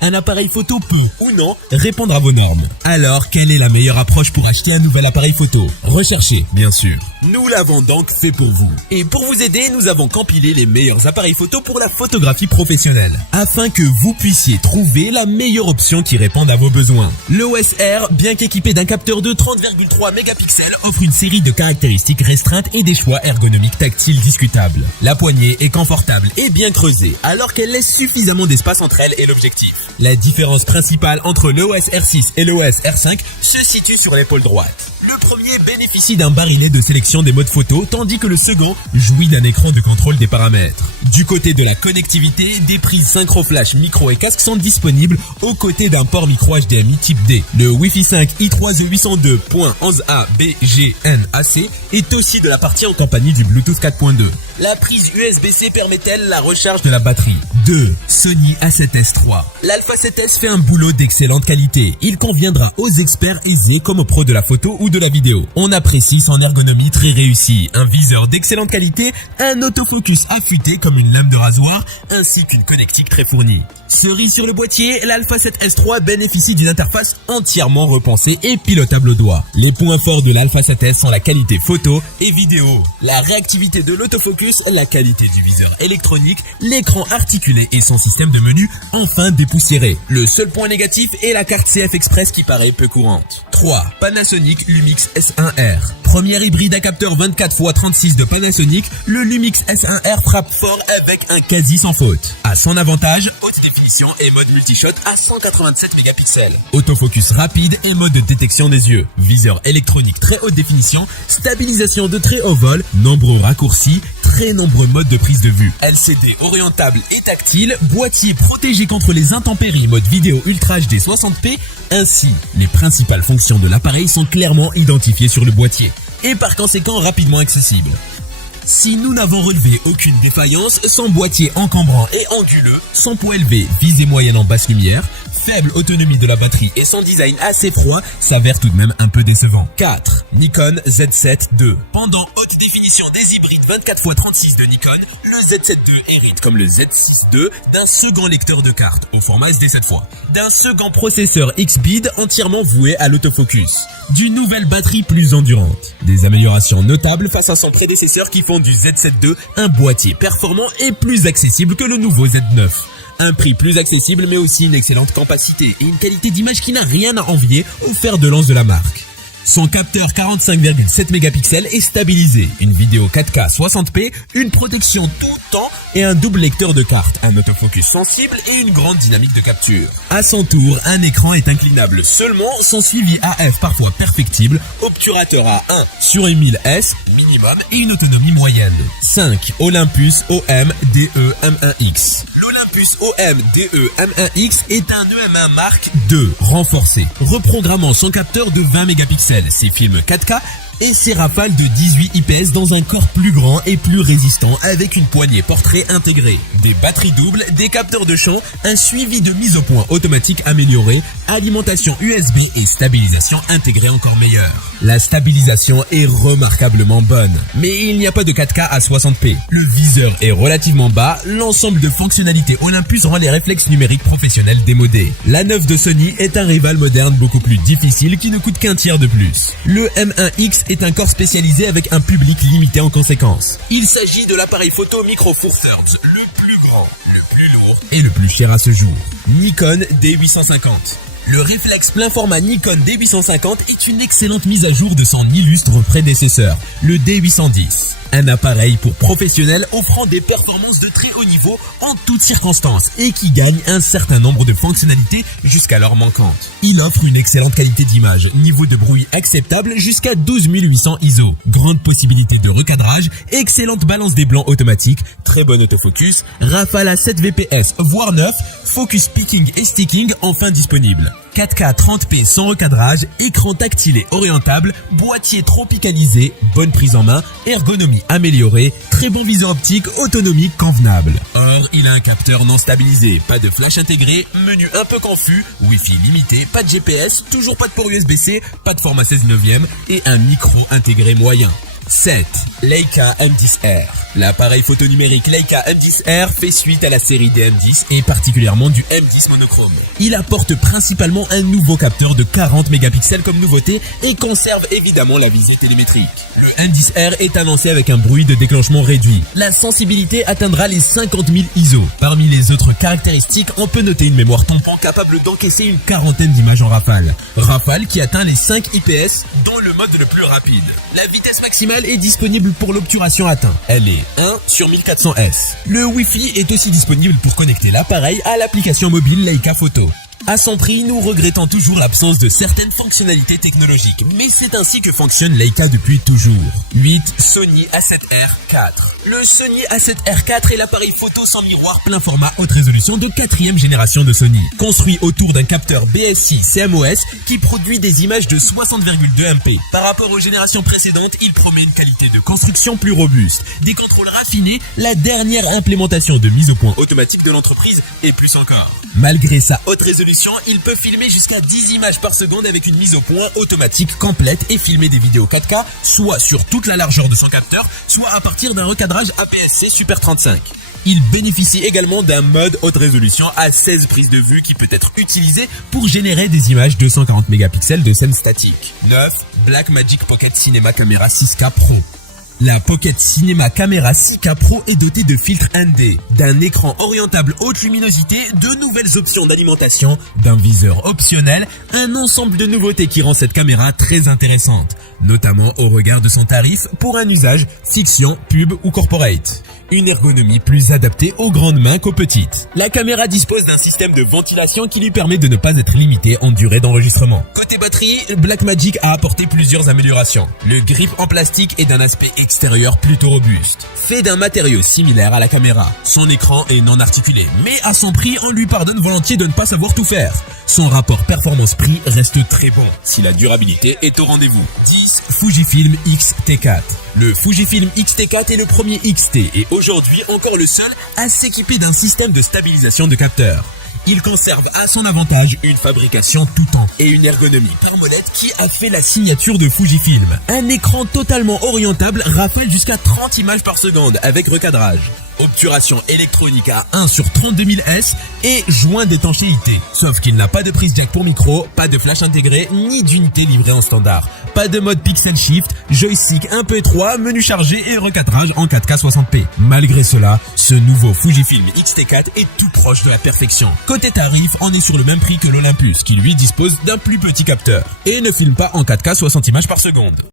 un appareil photo peut, ou non, répondre à vos normes. Alors, quelle est la meilleure approche pour acheter un nouvel appareil photo? Recherchez, bien sûr. Nous l'avons donc fait pour vous. Et pour vous aider, nous avons compilé les meilleurs appareils photo pour la photographie professionnelle, afin que vous puissiez trouver la meilleure option qui réponde à vos besoins. L'EOS R, bien qu'équipé d'un capteur de 30,3 mégapixels, offre une série de caractéristiques restreintes et des choix ergonomiques tactiles discutables. La poignée est confortable et bien creusée, alors qu'elle laisse suffisamment d'espace entre elle et l'objectif. La différence principale entre l'EOS R6 et l'EOS R5 se situe sur l'épaule droite. Le premier bénéficie d'un barillet de sélection des modes photo, tandis que le second jouit d'un écran de contrôle des paramètres. Du côté de la connectivité, des prises synchro flash, micro et casque sont disponibles aux côtés d'un port micro HDMI type D. Le Wi-Fi 5 i3E802.11a BGNAC est aussi de la partie en compagnie du Bluetooth 4.2. La prise USB-C permet-elle la recharge de la batterie? 2. Sony A7S III. L'Alpha 7S fait un boulot d'excellente qualité. Il conviendra aux experts aisés comme aux pros de la photo ou de la vidéo. On apprécie son ergonomie très réussie, un viseur d'excellente qualité, un autofocus affûté comme une lame de rasoir, ainsi qu'une connectique très fournie. Cerise sur le boîtier, l'Alpha 7S III bénéficie d'une interface entièrement repensée et pilotable au doigt. Les points forts de l'Alpha 7S sont la qualité photo et vidéo, la réactivité de l'autofocus, la qualité du viseur électronique, l'écran articulé et son système de menu enfin dépoussiéré. Le seul point négatif est la carte CF Express qui paraît peu courante. 3. Panasonic Lumix S1R. Premier hybride à capteur 24x36 de Panasonic, le Lumix S1R frappe fort avec un quasi sans faute. À son avantage, haute définition et mode multishot à 187 mégapixels. Autofocus rapide et mode de détection des yeux. Viseur électronique très haute définition, stabilisation de très haut vol, nombreux raccourcis, très nombreux modes de prise de vue. LCD orientable et tactile, boîtier protégé contre les intempéries, mode vidéo Ultra HD 60p. Ainsi, les principales fonctions de l'appareil sont clairement identifiées sur le boîtier et par conséquent rapidement accessibles. Si nous n'avons relevé aucune défaillance, son boîtier encombrant et anguleux, son poids élevé, visée moyenne en basse lumière, faible autonomie de la batterie et son design assez froid s'avère tout de même un peu décevant. 4. Nikon Z7 II. Pendant haute définition des hybrides 24x36 de Nikon, le Z7 II hérite comme le Z6 II d'un second lecteur de cartes au format SD cette fois, d'un second processeur X-Bid entièrement voué à l'autofocus, d'une nouvelle batterie plus endurante, des améliorations notables face à son prédécesseur qui font du Z7 II un boîtier performant et plus accessible que le nouveau Z9. Un prix plus accessible mais aussi une excellente capacité et une qualité d'image qui n'a rien à envier au fer de lance de la marque. Son capteur 45,7 mégapixels est stabilisé, une vidéo 4K 60p, une protection tout temps et un double lecteur de cartes, un autofocus sensible et une grande dynamique de capture. À son tour, un écran est inclinable seulement, son suivi AF parfois perfectible, obturateur à 1 sur 1000S minimum et une autonomie moyenne. 5. Olympus OM DE M1X. L'Olympus OM DE M1X est un EM1 Mark II renforcé, reprogrammant son capteur de 20 mégapixels, ses films 4K et ses rafales de 18 IPS dans un corps plus grand et plus résistant avec une poignée portrait intégrée, des batteries doubles, des capteurs de champ, un suivi de mise au point automatique amélioré, alimentation USB et stabilisation intégrée encore meilleure. La stabilisation est remarquablement bonne, mais il n'y a pas de 4K à 60p. Le viseur est relativement bas, l'ensemble de fonctionnalités Olympus rend les réflexes numériques professionnels démodés. La 9 de Sony est un rival moderne beaucoup plus difficile qui ne coûte qu'un tiers de plus. Le M1X est un corps spécialisé avec un public limité en conséquence. Il s'agit de l'appareil photo Micro Four Thirds, le plus grand, le plus lourd et le plus cher à ce jour. Nikon D850. Le réflexe plein format Nikon D850 est une excellente mise à jour de son illustre prédécesseur, le D810. Un appareil pour professionnels offrant des performances de très haut niveau en toutes circonstances et qui gagne un certain nombre de fonctionnalités jusqu'alors manquantes. Il offre une excellente qualité d'image, niveau de bruit acceptable jusqu'à 12800 ISO, grande possibilité de recadrage, excellente balance des blancs automatique, très bon autofocus, rafale à 7 VPS voire 9, focus picking et sticking enfin disponible. 4K 30p sans recadrage, écran tactile et orientable, boîtier tropicalisé, bonne prise en main, ergonomie améliorée, très bon viseur optique, autonomie convenable. Or, il a un capteur non stabilisé, pas de flash intégré, menu un peu confus, Wi-Fi limité, pas de GPS, toujours pas de port USB-C, pas de format 16/9 et un micro intégré moyen. 7. Leica M10R. L'appareil photo numérique Leica M10R fait suite à la série des M10 et particulièrement du M10 monochrome. Il apporte principalement un nouveau capteur de 40 mégapixels comme nouveauté et conserve évidemment la visée télémétrique. Le M10R est annoncé avec un bruit de déclenchement réduit. La sensibilité atteindra les 50 000 ISO. Parmi les autres caractéristiques, on peut noter une mémoire tampon capable d'encaisser une quarantaine d'images en rafale. Rafale qui atteint les 5 IPS, dont le mode le plus rapide. La vitesse maximale est disponible pour l'obturation atteint. Elle est 1/1400S. Le Wi-Fi est aussi disponible pour connecter l'appareil à l'application mobile Leica Photo. À son prix, nous regrettons toujours l'absence de certaines fonctionnalités technologiques, mais c'est ainsi que fonctionne Leica depuis toujours. 8. Sony A7R IV. Le Sony A7R IV est l'appareil photo sans miroir plein format haute résolution de 4e génération de Sony. Construit autour d'un capteur BSI CMOS qui produit des images de 60,2 MP. Par rapport aux générations précédentes, il promet une qualité de construction plus robuste, des contrôles raffinés, la dernière implémentation de mise au point automatique de l'entreprise et plus encore. Malgré sa haute résolution, il peut filmer jusqu'à 10 images par seconde avec une mise au point automatique complète et filmer des vidéos 4K, soit sur toute la largeur de son capteur, soit à partir d'un recadrage APS-C Super 35. Il bénéficie également d'un mode haute résolution à 16 prises de vue qui peut être utilisé pour générer des images de 140 mégapixels de scène statique. 9. Blackmagic Pocket Cinema Camera 6K Pro. La Pocket Cinema Camera 6K Pro est dotée de filtres ND, d'un écran orientable haute luminosité, de nouvelles options d'alimentation, d'un viseur optionnel, un ensemble de nouveautés qui rend cette caméra très intéressante, notamment au regard de son tarif pour un usage fiction, pub ou corporate. Une ergonomie plus adaptée aux grandes mains qu'aux petites. La caméra dispose d'un système de ventilation qui lui permet de ne pas être limitée en durée d'enregistrement. Côté batterie, Blackmagic a apporté plusieurs améliorations. Le grip en plastique est d'un aspect extérieur plutôt robuste, fait d'un matériau similaire à la caméra. Son écran est non articulé, mais à son prix, on lui pardonne volontiers de ne pas savoir tout faire. Son rapport performance-prix reste très bon, si la durabilité est au rendez-vous. 10. Fujifilm X-T4. Le Fujifilm X-T4 est le premier XT et aujourd'hui encore le seul à s'équiper d'un système de stabilisation de capteurs. Il conserve à son avantage une fabrication tout temps et une ergonomie par molette qui a fait la signature de Fujifilm. Un écran totalement orientable rafale jusqu'à 30 images par seconde avec recadrage. Obturation électronique à 1/32000S et joint d'étanchéité. Sauf qu'il n'a pas de prise jack pour micro, pas de flash intégré, ni d'unité livrée en standard. Pas de mode pixel shift, joystick un peu étroit, menu chargé et recadrage en 4K 60p. Malgré cela, ce nouveau Fujifilm X-T4 est tout proche de la perfection. Côté tarif, on est sur le même prix que l'Olympus, qui lui dispose d'un plus petit capteur et ne filme pas en 4K 60 images par seconde.